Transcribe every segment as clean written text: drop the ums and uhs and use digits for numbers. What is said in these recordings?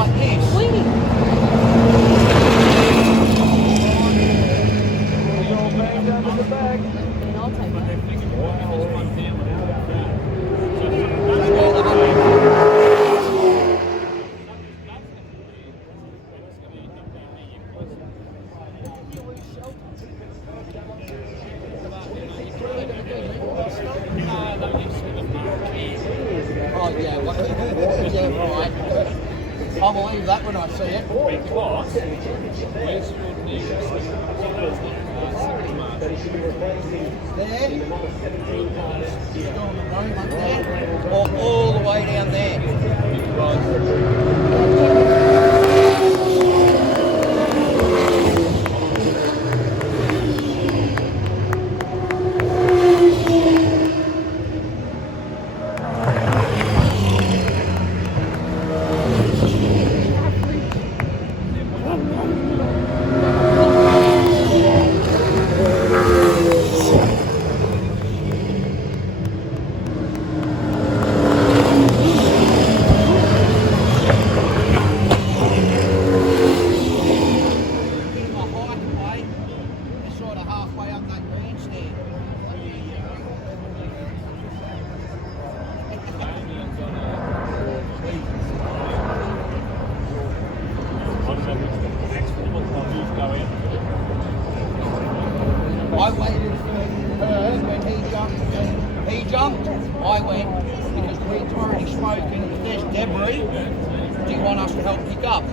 like this. Wing. And I'll take that. Oh yeah, yeah, right. I'll believe that when I see it. Because where's your nearest There. Still on the road up there. Or all the way down there. I waited for her when he jumped. I went because we'd already spoken. If there's debris, do you want us to help pick up?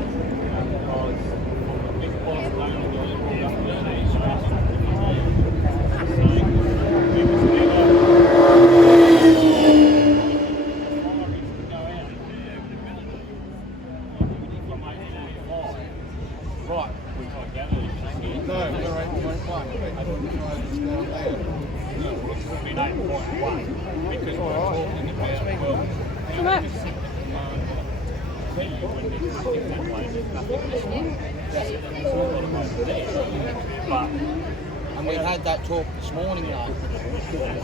Right. And we had that talk this morning though.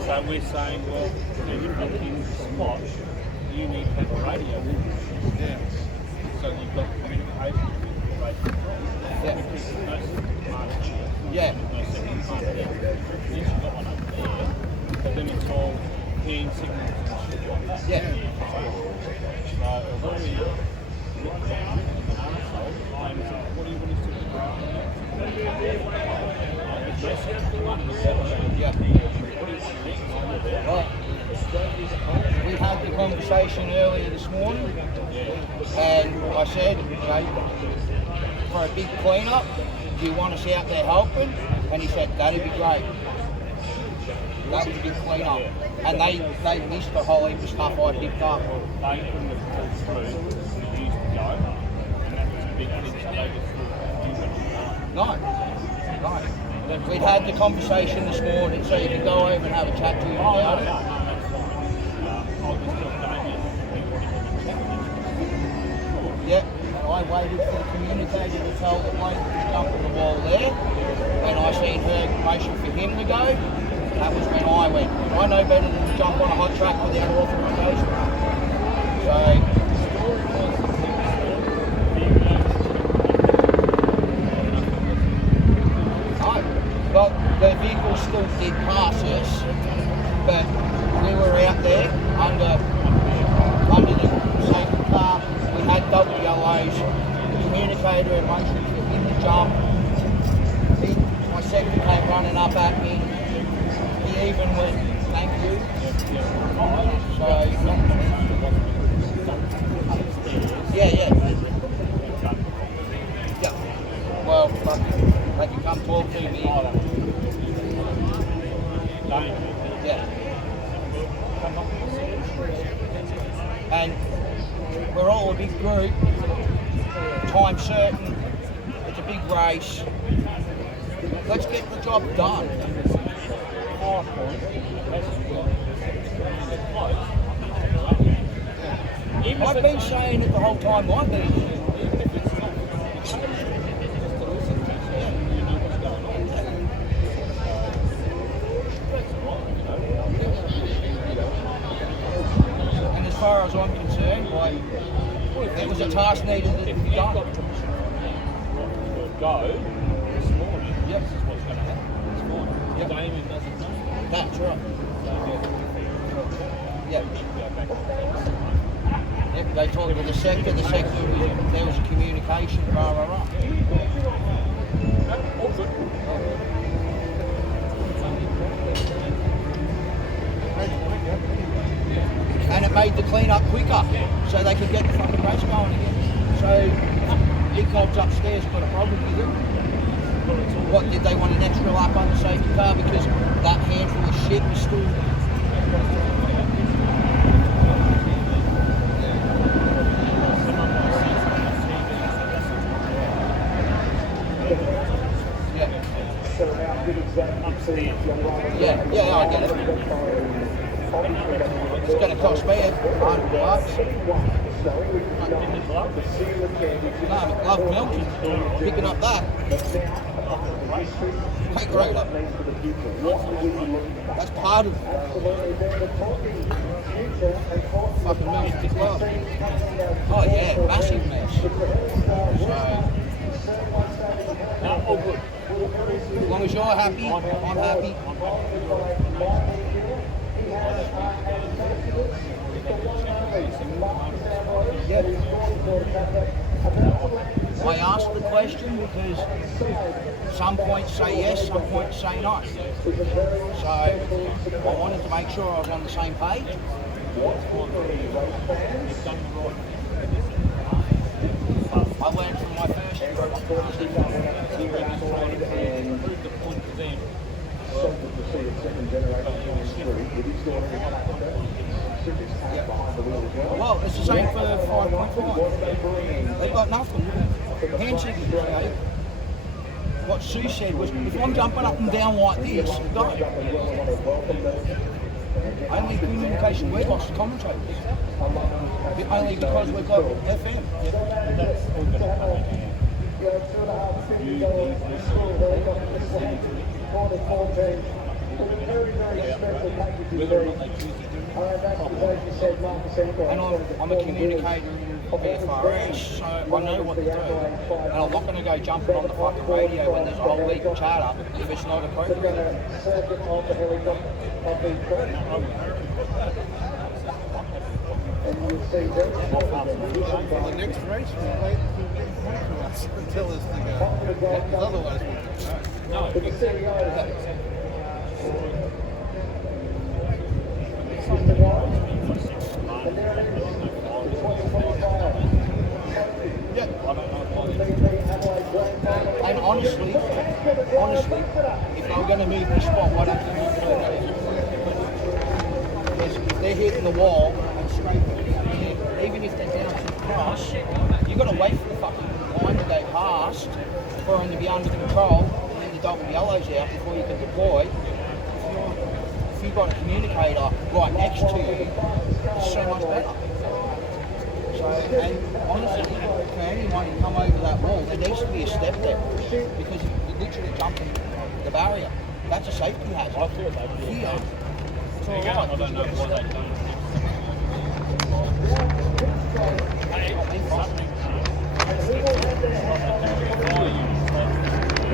So we're saying, well, there's a booking spot, you need to have a radio. Yeah. So you've got communication with Yeah. Yeah. You've got one up there, but then it's all hand signals and shit like that. Yeah. So although we look at that and arsehole, I'm saying, what do you want us to do? Yeah. Right. We had the conversation earlier this morning, and I said, you know, for a big clean-up, do you want us out there helping? And he said, that'd be great. That was a big clean-up. And they missed a whole heap of stuff I picked up. They couldn't have pulled through when it used to go, and that was a big thing, so they just No. We'd had the conversation this morning, so you can go over and have a chat to him about it. Yeah, and I waited for the communicator to tell the bloke to jump on the wall there, and I seen her motion for him to go. That was when I went. I know better than to jump on a hot track without authorisation. So. Well, the vehicle still did pass us, but we were out there under the safety car. We had double yellows, the communicator in motion for him to jump. My second came running up at me. He even went, thank you. So, yeah. Well, they can come talk to me. Yeah. And we're all a big group, time certain, it's a big race. Let's get the job done. I've been saying it the whole time I've been here. And as far as I'm concerned, like, It was a task needed to If be you've done. got permission to go this morning, Yep. this is what's going to happen this morning. Yep. Damien doesn't know. That's right. Yep. Yep, they talked to the sector was, there was a communication, rah, rah, rah. All good. And it made the clean-up quicker, so they could get the fucking race going again. So, Ecob's upstairs got a problem with it. What, did they want an extra lap on the safety car because that handful of shit was still... Yeah, I get it. It's going to cost me $100. No, but love milking. Picking up that. Take right up. That's part of fucking milk as well. Oh yeah, massive mess. So, All good. as long as you're happy, I'm happy. Yeah. I asked the question because some points say yes, some points say no. So I wanted to make sure I was on the same page. I learned from my first trip. Well, it's the same for 5.5. They've got nothing. Handshake is okay. What Sue said was, if I'm jumping up and down like this, go. Only communication we've lost is commentators. Only because we've got FM. That's all going to come in here. And I'm a communicator in PFRS, so I know what to do. And I'm not going to go jumping on the fucking radio when there's a whole legal chatter if it's not appropriate. The next race, we'll wait to us until this thing goes. Because otherwise, we'll be And honestly, if I'm going to move the spot, why don't you move it? If they're hitting the wall and straight even if they're down to the cross, you've got to wait for the fucking line to go past for them to be under control and then the double yellows out before you can deploy. If you've got a communicator right next to you, it's so much better. So, and honestly, for anyone to come over that wall, there needs to be a step there because you're literally jumping the barrier. That's a safety hazard. I thought they would. Here, it's all I right. don't know what they've done.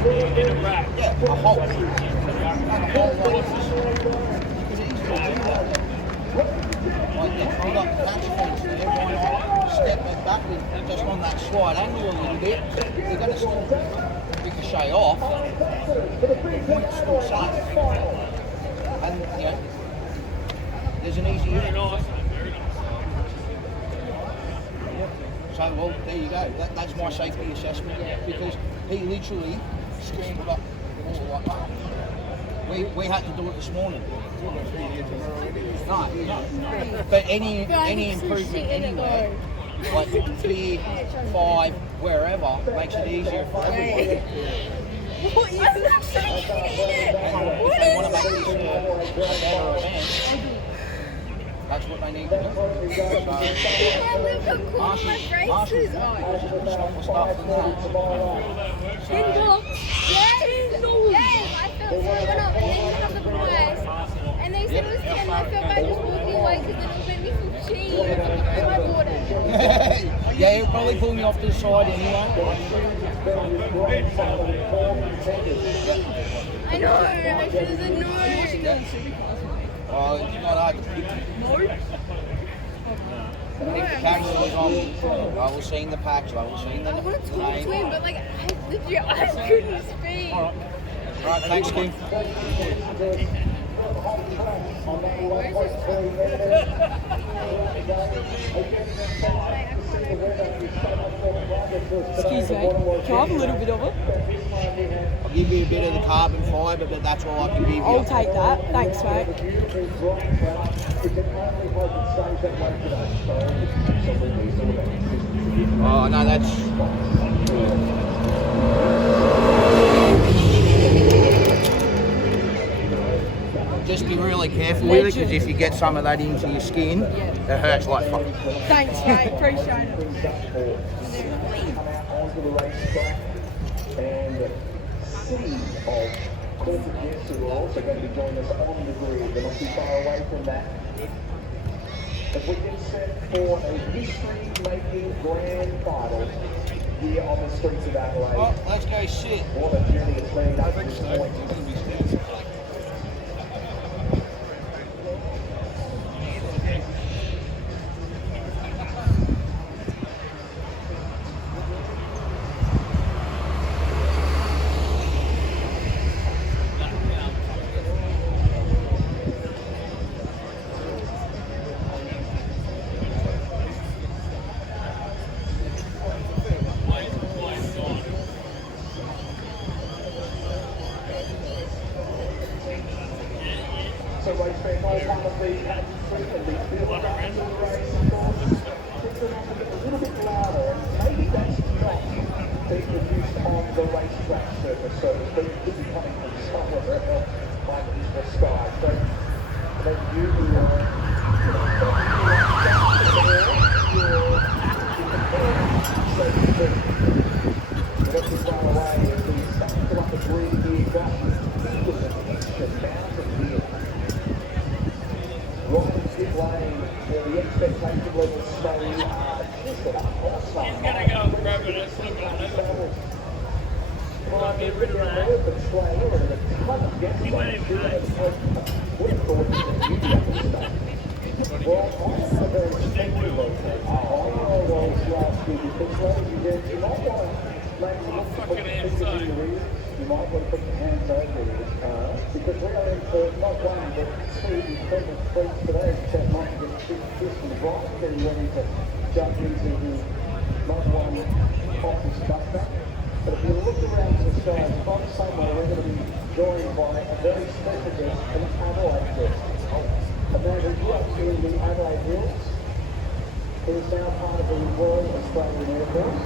Yeah, a hole. And a hole like this. Because it's easy to do that. Like if you got the catch fence there, why not step it backward just on that slight angle a little bit? They're going to still ricochet off. The point's still safe. And, you know, there's an easy hit. So, well, there you go. That's my safety assessment because he literally scrambled up all like that. We had to do it this morning. No. But any improvement anywhere, like P5, wherever, makes it easier for everybody. What is that? And if they want to make this a better event, that's what they need to do. Marshall, stop the stuff from that. So, And they said it was 10, and I felt bad just walking away because they didn't let me some cheese. And I bought it. Yeah, he'll probably pull me off to the side anyway. I know, I should have said no. Oh, it's not hard to pick. I think the pack's always on. I will see in the packs, I will see in the I want to talk name. to him, but like, I couldn't speak. Right, thanks, Kim. Excuse me, can I have a little bit of it? I'll give you a bit of the carbon fibre, but that's all I can give you. I'll take that. Thanks, mate. Oh, no, that's... Just be really careful with it, because if you get some of that into your skin, it hurts like fuck. Thanks, mate. Appreciate it. Onto the racetrack, and City of corporate guests who are also going to be joining us on the grid. They're not too far away from that. As we get set for a history-making grand final here on the streets of Adelaide. Oh, let's go sit. What a journey it's been up to this point. So race fair knows one of the pageantry and the build up to the race, of course. Things are going to get a little bit louder, and maybe that's not being produced on the racetrack surface, so to speak. It could be coming from somewhere else by the sky. So, for those of you who are not too far away, as we start to up the green here, got the mountain here. Robin Pit Lane, where the expectation levels stay just at a awesome. He's going to go and grab it and flip it on it. Well, I've been rid of that. But Slayer and a ton of guests. He went in for that. What a thought to the beauty of this stuff. Well, I am a very speculative okay. I always last year because, ladies and gents, you might want to make some look to put your fingers in your ears. You might want to put your hands over your car, because we are in for not one but two incredible treats today. That might get Chris and Brian getting ready to jump into the not one office duster. But if you look around to the side, from somewhere we're going to be joined by a very special guest, an Adelaide guest. A man who grew up in the Adelaide Hills, who is now part of the Royal Australian Air Force.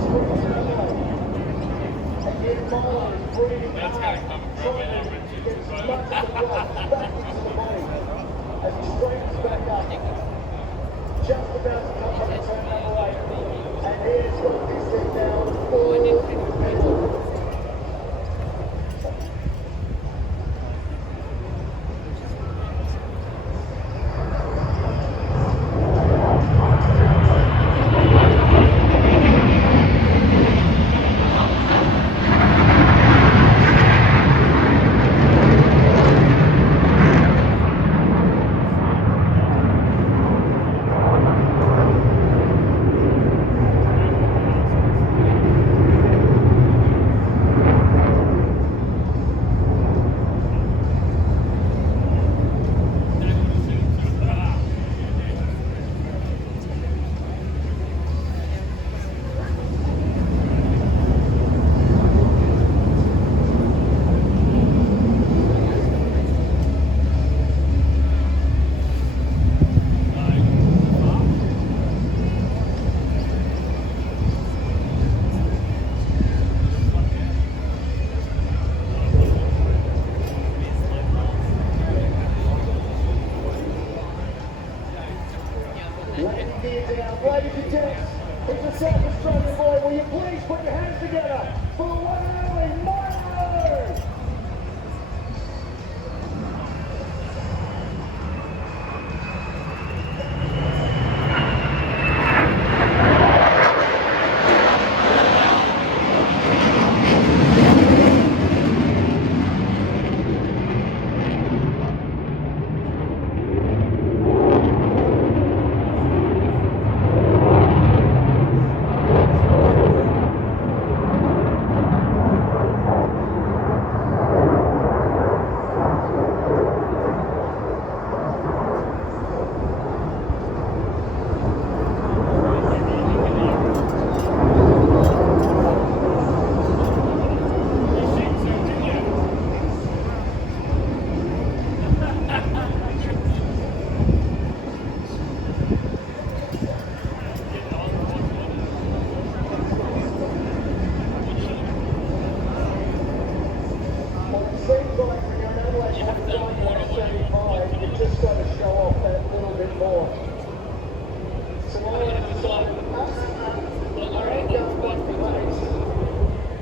Springs in Adelaide. Again, Milo breathing That's hard, going to come from trying our to Richards get as as well. much of the blood back into the body as he straightens back up. Just about to come from turn number 8. And here's got this thing now all in the middle. Ladies and gents, it's a South Australian boy. Will you please put your hands together for the one and only Milo? Seems like when you're an Adelaide boy flying F-35, you've just got to show off that little bit more. So Milo decided, I ain't going back to base.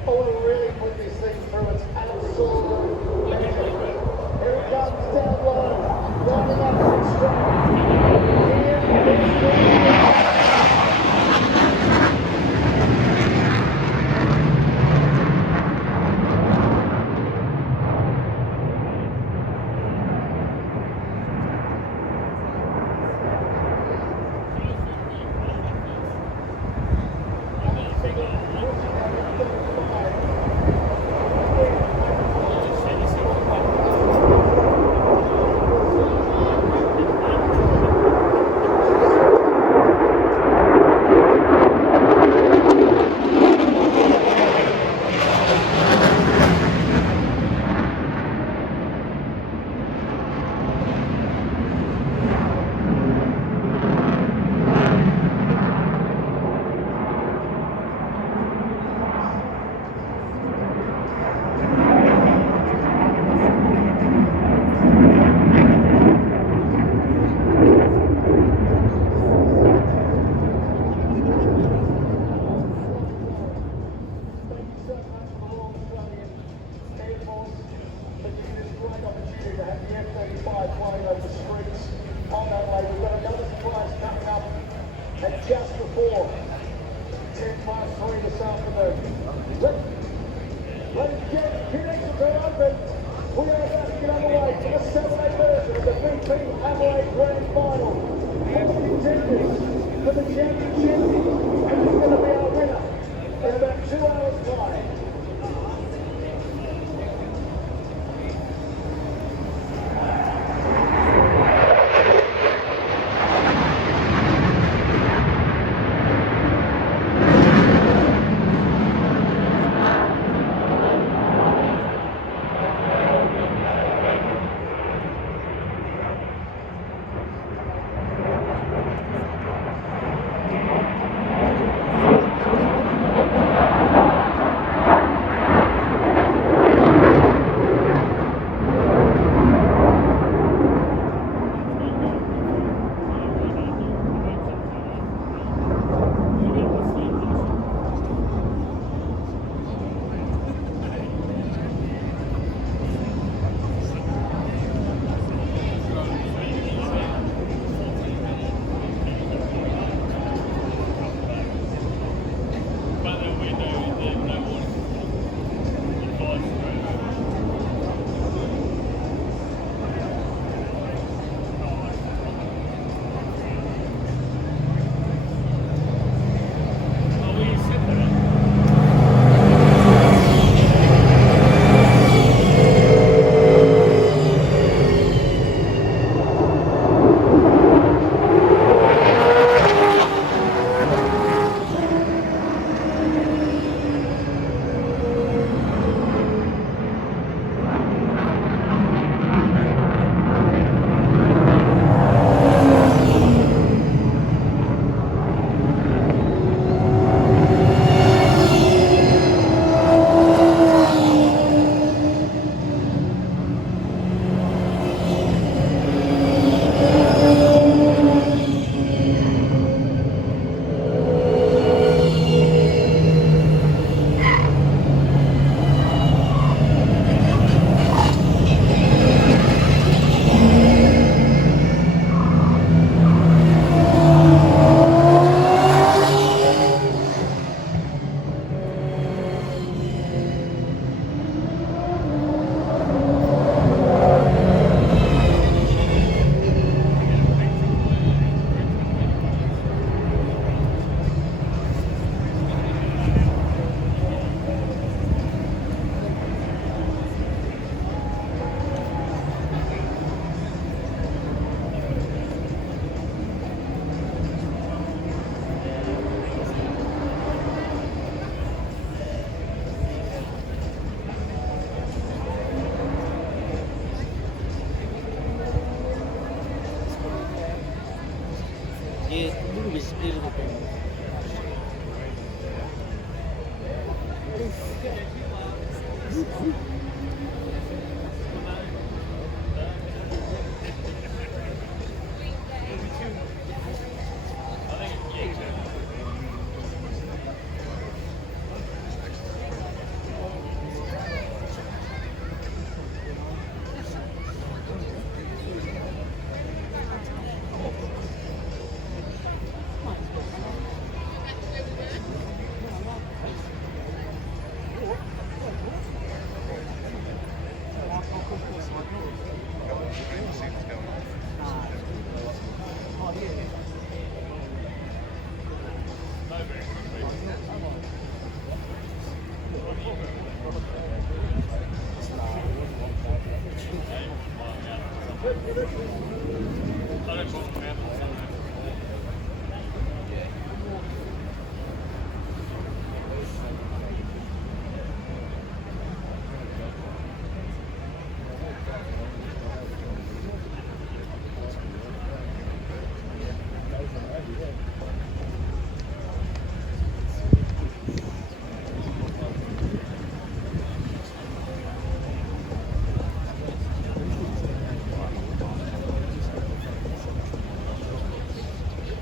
I want to really put this thing through its absolute measure. Here it comes down low, lining up to the straight. Here is the just before 10 past 3 this afternoon. Ladies and gents, connections are open. We are about to get underway for the Saturday version of the BP Adelaide Grand Final. Four contenders for the championship, and who's going to be our winner in about 2 hours' time.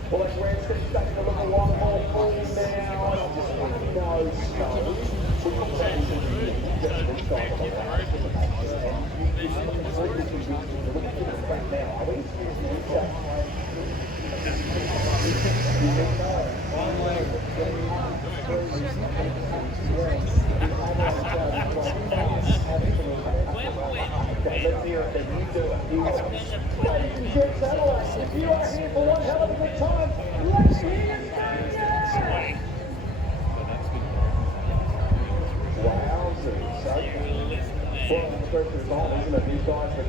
Well, that's where it's taking a look a lot more full now. Just one of those goals. Let's hear it, then you do it. Ladies and gents, Adelaide, if you are here for one hell of a good time, let's hear it, Daniel! Wowzers, okay. Well, it's first of all, isn't it? These guys, the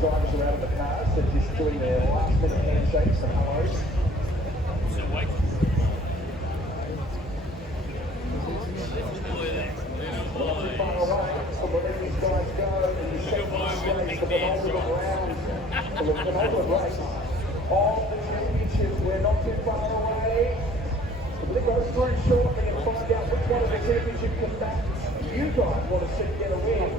drivers are out of the cars, they're just doing their last minute handshakes and hellos. Not too far away, but wherever these guys go, and you set the race, the penultimate round, the penultimate race of the championship, we're not too far away. We'll go through shortly and find out which one of the championship combatants you guys want to see get a win.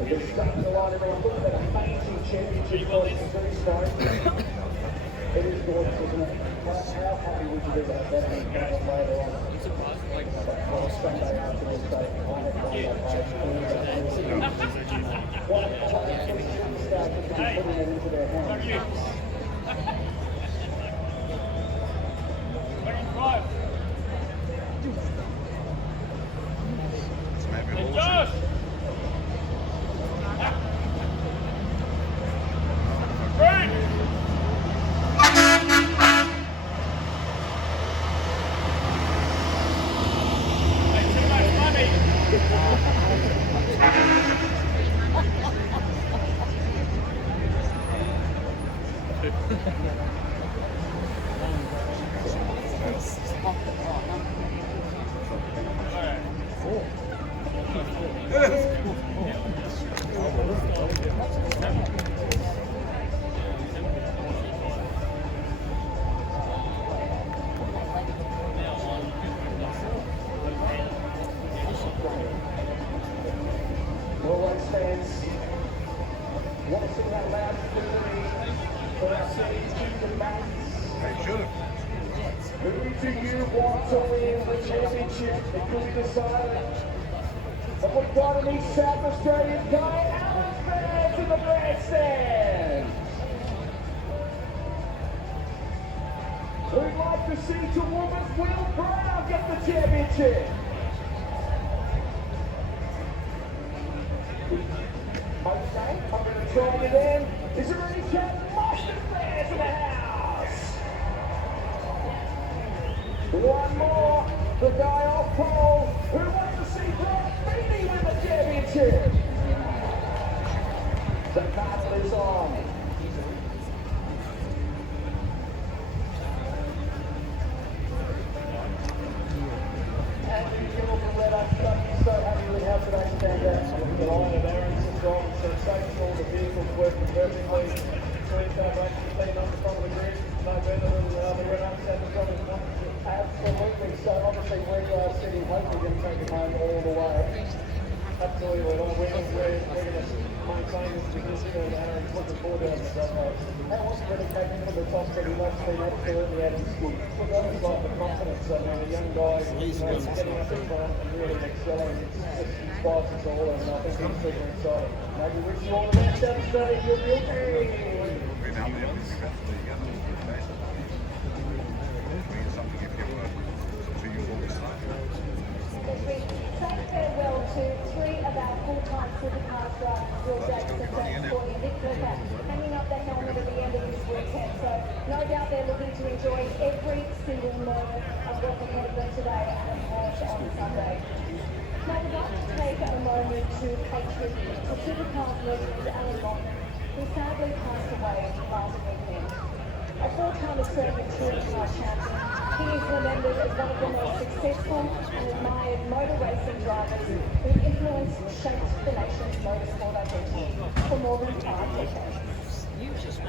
We're just starting the line, everyone. Look at that amazing championship course in Freestone. It is gorgeous, isn't it? How happy would you be to have that later on? On a Sunday afternoon, I had one of the players from the superstar just to be putting it into their hands. Josh! Great! Well, race fans, want to see that loud victory for our city to combatants? They should have. Who do you want to win the championship? It could be decided. And we've got an East South Australian guy, Alan fans in the grandstand. Who'd like to see Toowoomba's Will Brown get the championship? Okay, I'm going to try it in. Is there any Cat Mustard fans in the house? One more, the guy off pole who wants to see Brock Beatty win the championship. The battle is on. Andrew Gill from Red Oak Trucking, so happy with how today's turned out. The line of Aaron's control and sensation, all the vehicles working perfectly. Three-star racing team on the front of the grid, no better than the Red Oaks at the front of the absolutely So obviously we are sitting hopefully going to take it home all the way. Absolutely, we're going to maintain this position and Aaron's looking forward to it. How was Freddie taking from the top that he must have been absolutely at his look almost like the confidence. I mean, a young guy getting up in front and really excelling. It just inspires us all, and I think he's super excited. Maybe wish you all the best, South Australia. You'll be okay. Say farewell to three of our full-time supercars drivers, Will Jackson and Courtney Vickers, hanging up the helmet at the end of this weekend. So no doubt they're looking to enjoy every single moment of what's ahead of them today and of course on Sunday. Now we'd like to take a moment to pay tribute to supercars legend Alan Mottman, who sadly passed away last weekend. A four-time Australian touring car champion, he is remembered as one of the most successful and admired motor racing drivers who influenced and shaped the nation's motorsport identity for more than 5 decades. You just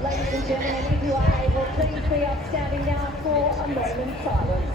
Ladies and gentlemen, if you are able, please be upstanding now for a moment's silence.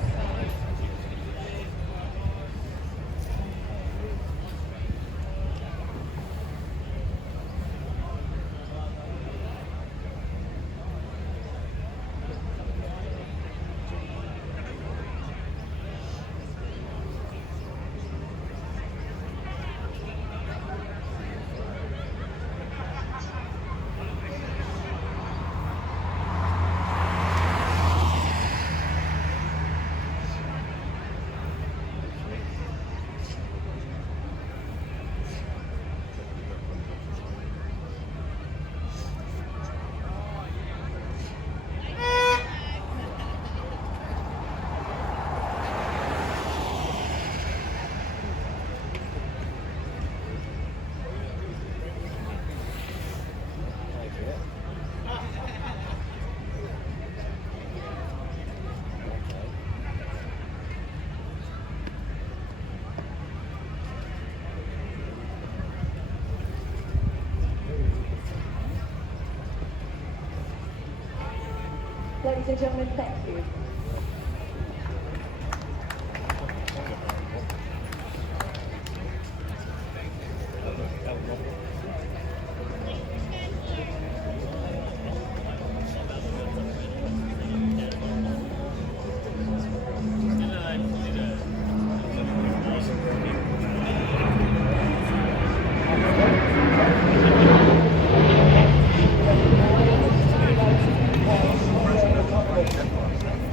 Ladies and gentlemen, thank you.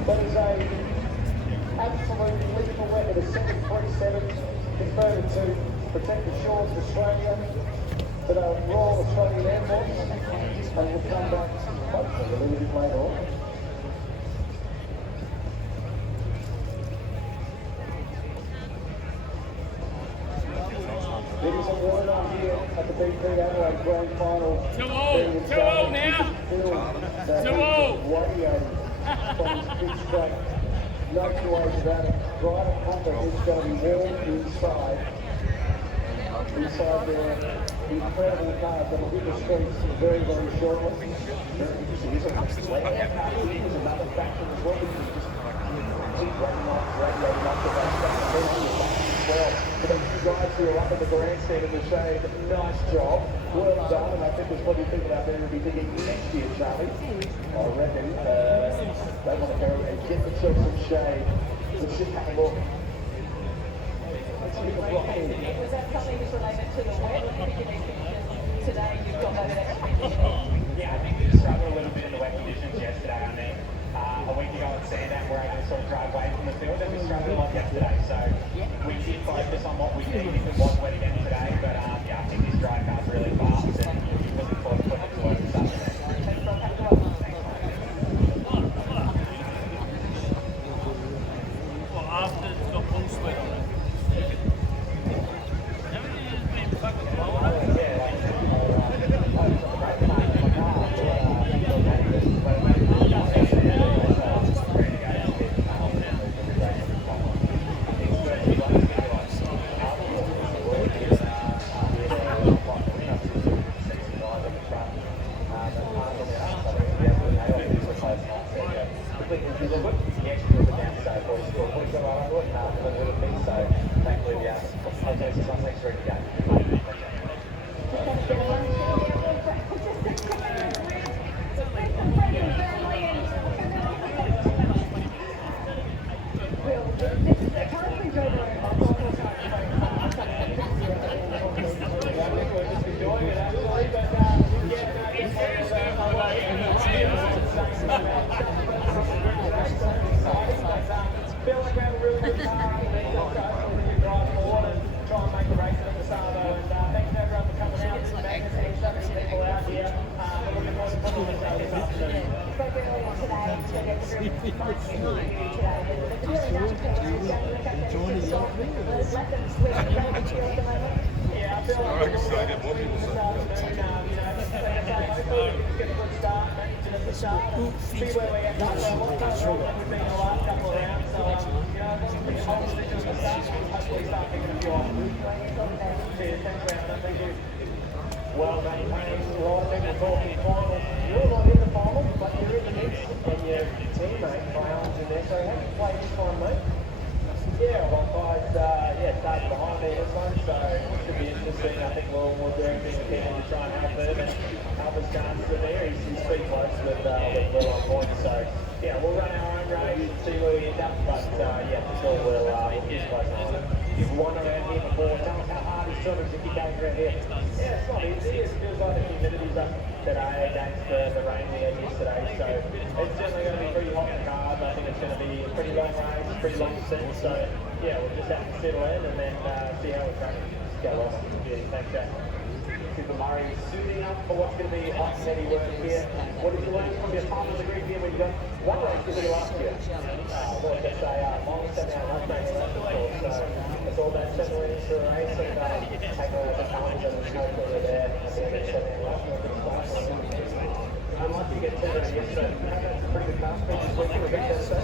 That is a Australian Air Force, and we'll come back hopefully a little bit later on. Ladies and gentlemen, I'm here at the BP Adelaide Grand Final. Too old now. Too old. Radiating from his pitch track. No two ways about it. Driver comfort is going to be warm inside. Inside there, incredible cars that will hit the streets very, very shortly. Very interesting, isn't it? There's another factor as well. Radiating up to that track and then on the back as well. For those two guys who are up at the grandstand in the shade, nice job. Well done, and I think there's probably people out there who'll be thinking, next year, Charlie, I reckon they want to go and get themselves some shade. Let's just have a look. Let's look at blocking. Was that something that's related to the wet? Today you've got those extra conditions? Yeah, I think we struggled a little bit in the wet conditions yesterday. I mean, a week ago at Sandown, we're able to sort of drive away from the field, and we struggled a lot yesterday. So we did focus on what we needed if it was wet again today. But yeah, I think this dry car's really fast, and looking forward to putting it to work this afternoon. Well, after it's got full sweat on it. Haven't you just been fucking blowing up? Well done, Tony. A lot of people talking finals. You're not in the final, but you're in the mix, and your teammate, Brown's in there. So how do you play this one, mate? Yeah, well, guys, started behind me this one, so it should be interesting. I think we'll do everything we can to try and help him, and Alpha's chances are there. He's pretty close with Will on point, so yeah, we'll run our own race and see where we end up, but yeah, for sure we'll get close on it. You've won around here before. Tell us how hard is 250 k's around here? Yeah, it's not easy. It feels like the humidity's up today against the rain we had yesterday, so it's certainly going to be pretty hot and hard. I think it's going to be a pretty long race, pretty long set, so yeah, we'll just have to settle in and then see how it goes. Go well, mate. Thanks, Jack. Super Murray suiting up for what's going to be hot and heavy work here. What did you learn from your time in the group here when you got one race to do last year? Well, I guess they long 7 hour last night, so it's all about settling into the race and taking all the challenges and hopefully we're there at the end of 7 hour last night. Unlucky to get turned around yesterday. It's a pretty good car speed this weekend. We've got that so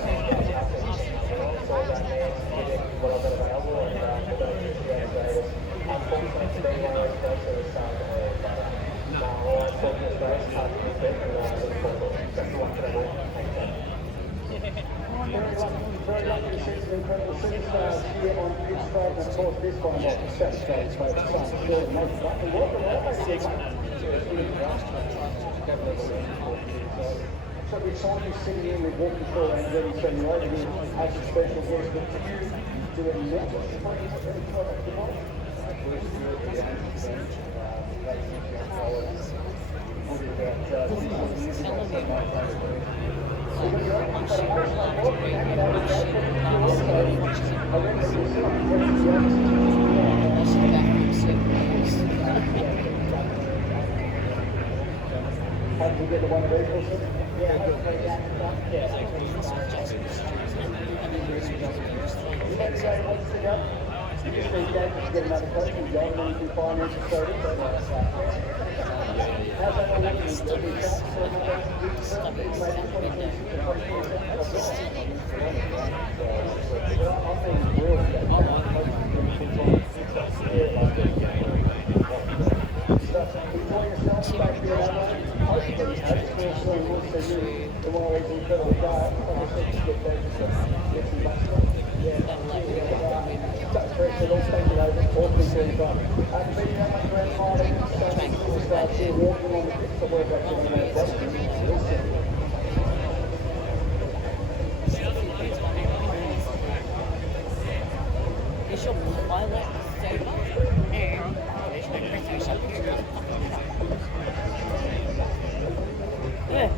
that man getting what I've got available and for those who are unfortunately today one race closer to start the way, but all I thought this race hard to get and look forward. Best of luck today, boys. Thanks, man. Very lucky to see some incredible superstars here on pit straight, and of course this one was the set straight, so it's fun to show them. Welcome, so it's time you're sitting in with Walker Shaw and Ready, so you're over here as a special guest, but do you do any more? Have we get the one of these? Yeah, hopefully that's get another coach and go and do financial service. How's that all looking? Is your violet soda? No. There's no Christmas up here. Yeah.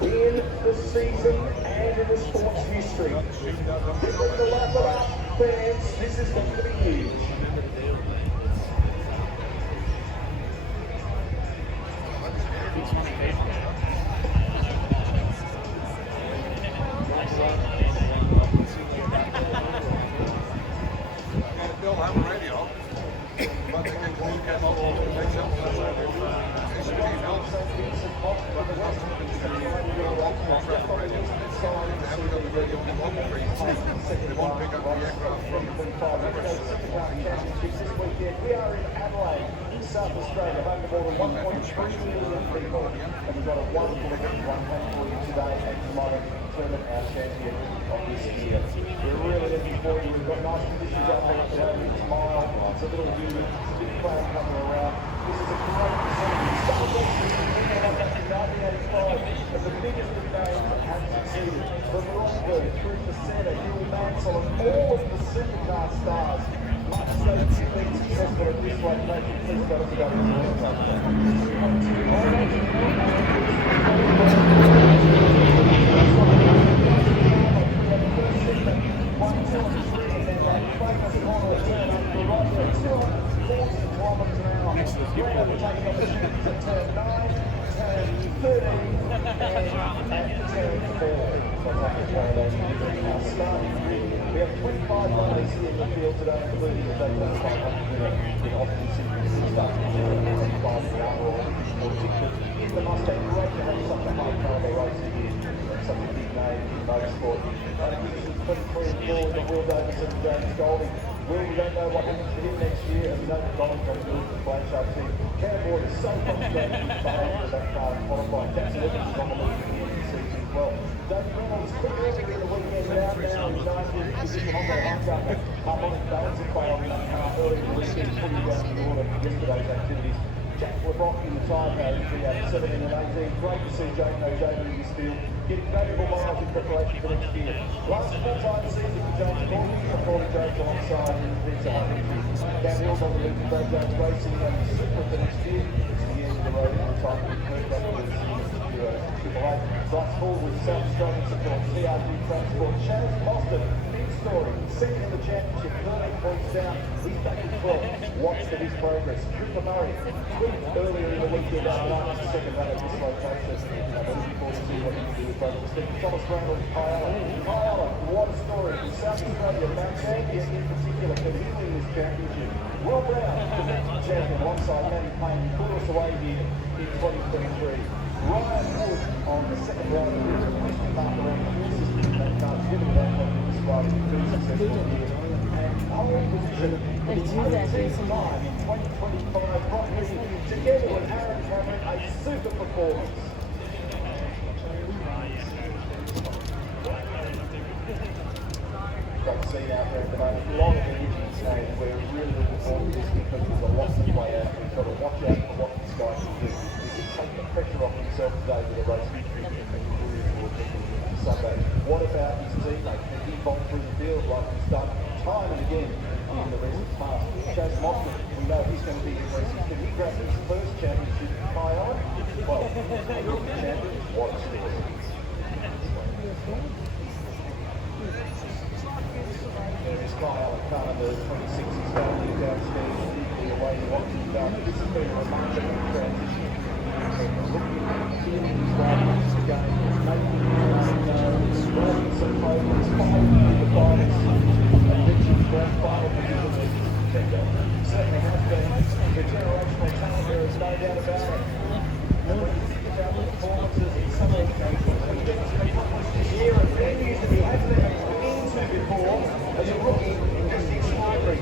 In the season and in the sports history. This is the lap it up, fans. This is going to be huge. Bill, have a radio. But they can came up with a big jump. We are in Adelaide, in South Australia, home to more than 1.3 million people. And we've got a wonderful event run for you today and tomorrow to determine our champion of this year. We're really looking forward to it. We've got nice conditions out there today. We smile, it's a little humid, it's a big crowd coming around. This is a great facility. As the biggest of names that have succeeded, from Rosberg through to Senna, Hill, Mansell, and all of the supercar stars. Much so to be successful at this location, please go to We have 25 runners in the field today, including the Adelaide 500 in occupancy. In the Mustang, great to have such a high caliber racing here, such a big name in motorsport. And it gives us 23 and 4 with the Will Davis and James Golding. Will, we don't know what happens to him next year, and we know that Golding's going to do it for the Flame Show team. Cowboy is so frustrating behind that car and qualifying. Jackson Evans is on the lead at the end of the season as well. David Reynolds quick early in the weekend round now. He's nice with position on the Honda harmonic balancing play on that car early in the weekend, putting down the order for yesterday's activities. Jack LeBrock in the time now, entry out of 17 and 18. Great to see Jane O'Jane in this field, getting valuable miles in preparation for next year. Last full-time season for James Gordon, before he goes alongside Vince Hines. Dan Hills on the lead for Brad Jones Racing and super for next year. It's the end of the road in retirement. Triple A. Bryce Hall with South Australian support, CRG Transport, Shannon Boston, Vince story. Second in the championship, 13 points down. He's back in 12th. Watch for his progress. Cooper Murray, tweaked earlier in the weekend after the second run at dislocation. We're looking forward to see what he can do with Brother Steve. Thomas Randall, Kyala. Kyala, what a story. In South Australia, Mount Zambia in particular, can he win this championship? Will Brown, defending champion, alongside Matty Payne, put us away here in 2023. Ryan Wood on the second round of the question mark around the horses that can't give it that one in this ride in two successful years. And pole position for the 18th time in 2025, Brock Lee, together with Aaron Cameron, a super performance. Great to see out there at the moment. A lot of energy, and we're really looking forward to this because there's a lot to play out. We've got to watch out for what this guy can do. He can take the pressure off himself today with a race victory and really forward to Sunday. What about his teammate? Can he bolt through the field like he's done time and again in the recent past? Chase Mossman, we know he's going to be in racing. Can he grab his first championship high on? Well, champion, what a story. There is Kyle Alcana, the 26 is going downstairs, the away he wants to go. This has been a remarkable transition. Looking at feeling his way into the game, making his name scoring some moments, fighting with the finals, and reaching grand final position as a contender. Certainly has been the generational talent, there is no doubt about it. And when you think about the performances in some of the occasions, he demonstrated this year at venues that he hasn't even been to before. As a rookie, just extraordinary.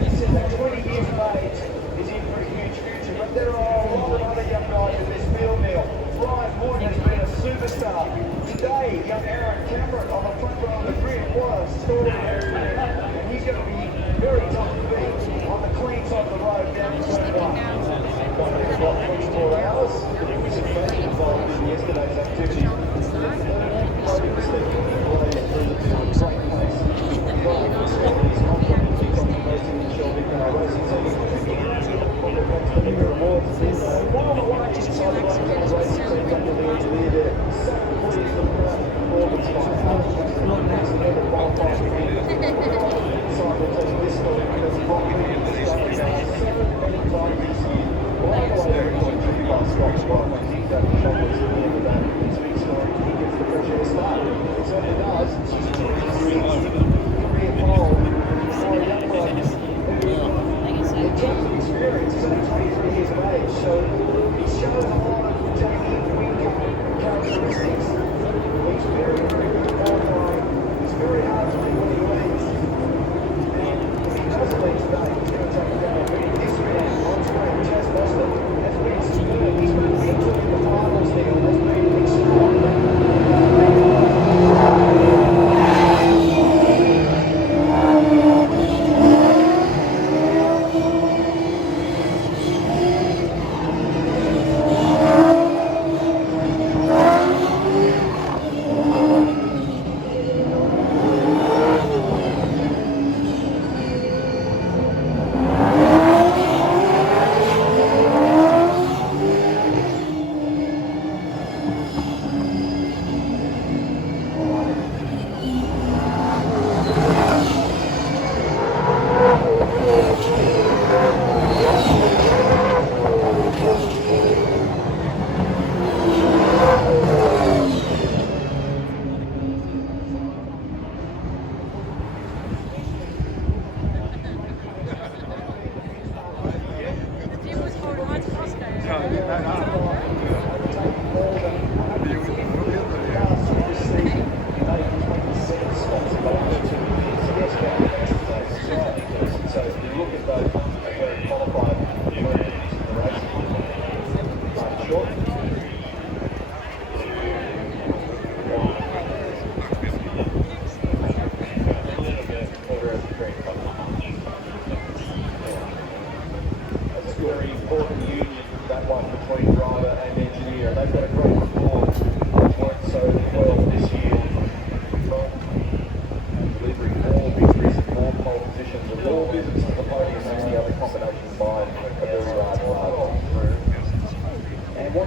He said that 20 years of age is in for a huge future, but there are a lot of other young guys in this field now. Ryan Wood has been a superstar. Today, young Aaron Cameron on the front row of the grid, what a story has been. And he's going to be very tough to beat on the clean side of the road down to turn one. It's about 24 hours. There was some fans involved in yesterday's activity. Loading the stick, blazed through the field, great place.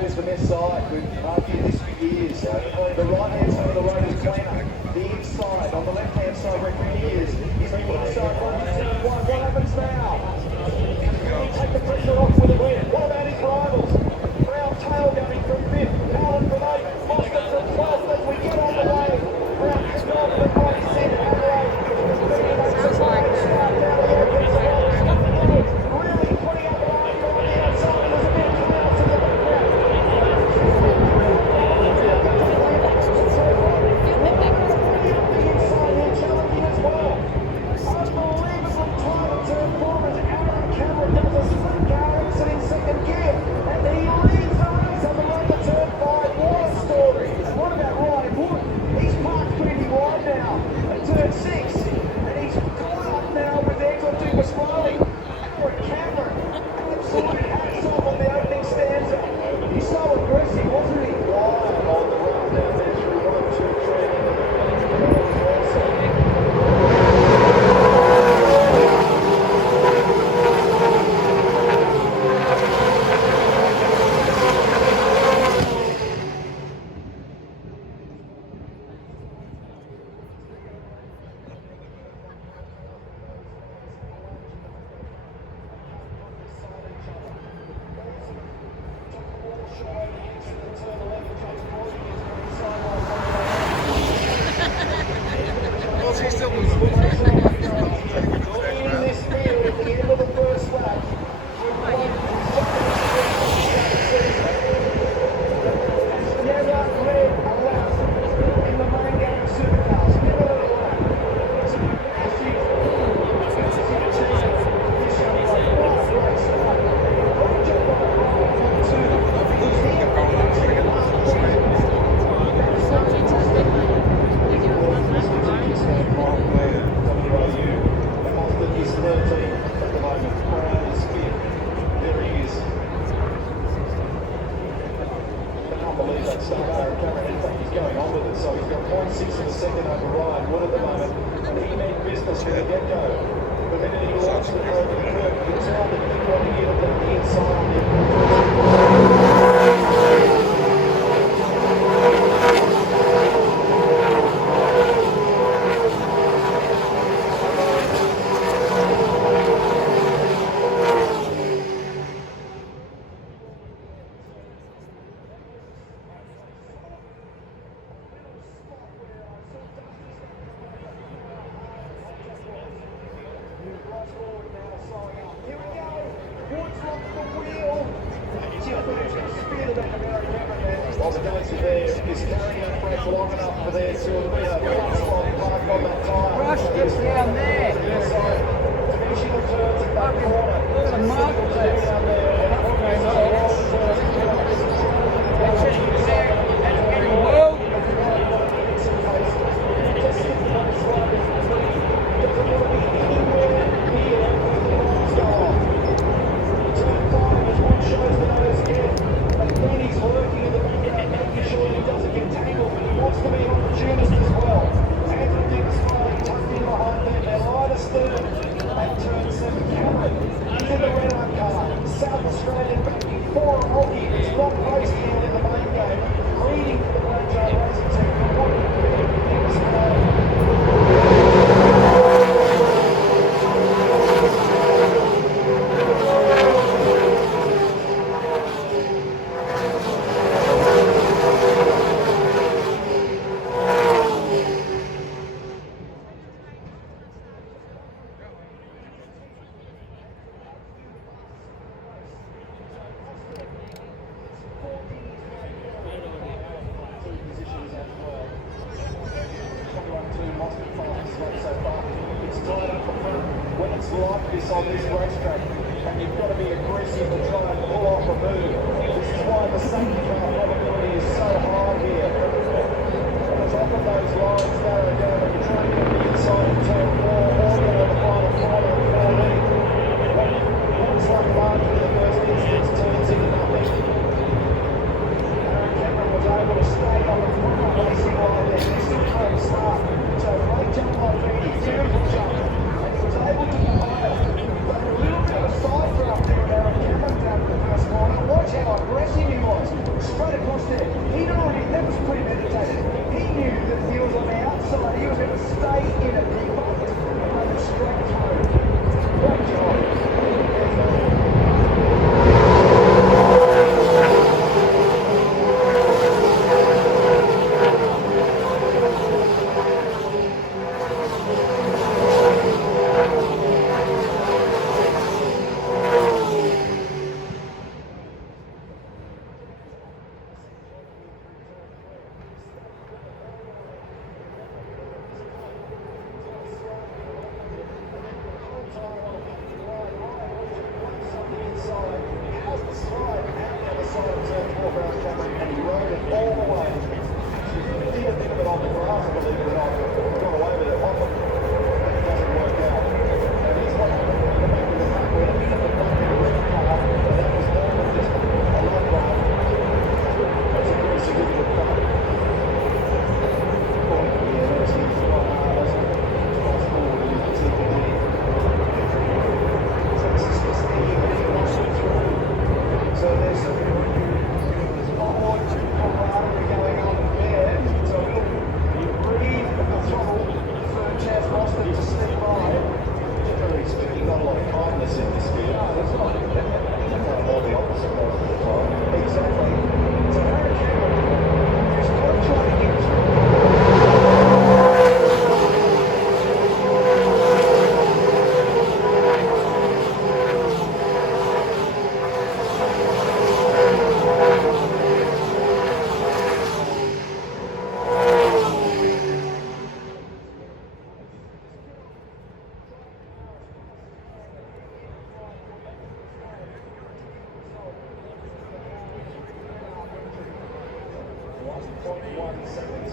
goes from their side with after this for years. The right-hand side of the road is cleaner. The inside, on the left-hand side where Vinny is the inside. What happens now? Can he take the pressure off with a win? What about his rivals? Brown Tail going from 5th, Allen from 8th, Foster from 12th as we get on the way. Brown kicked off the right set, Adelaide. Vinny makes a great start down the open spot. Really putting up an argument on the outside. There's a bit of chaos in the background. Challenging as well. Unbelievably tight at turn 4 as Aaron Cameron does a split car exit in second gear. And he leads the race on the run to turn 5. What a story. What about Ryan Wood? He's parked pretty wide now at turn 6. And he's caught up now with Eggs on Pasquale. Aaron Cameron, absolutely hats off on the opening stanza. He's so aggressive, wasn't he? Wide on the run down there through 1, 2, 3. 0.1 seconds.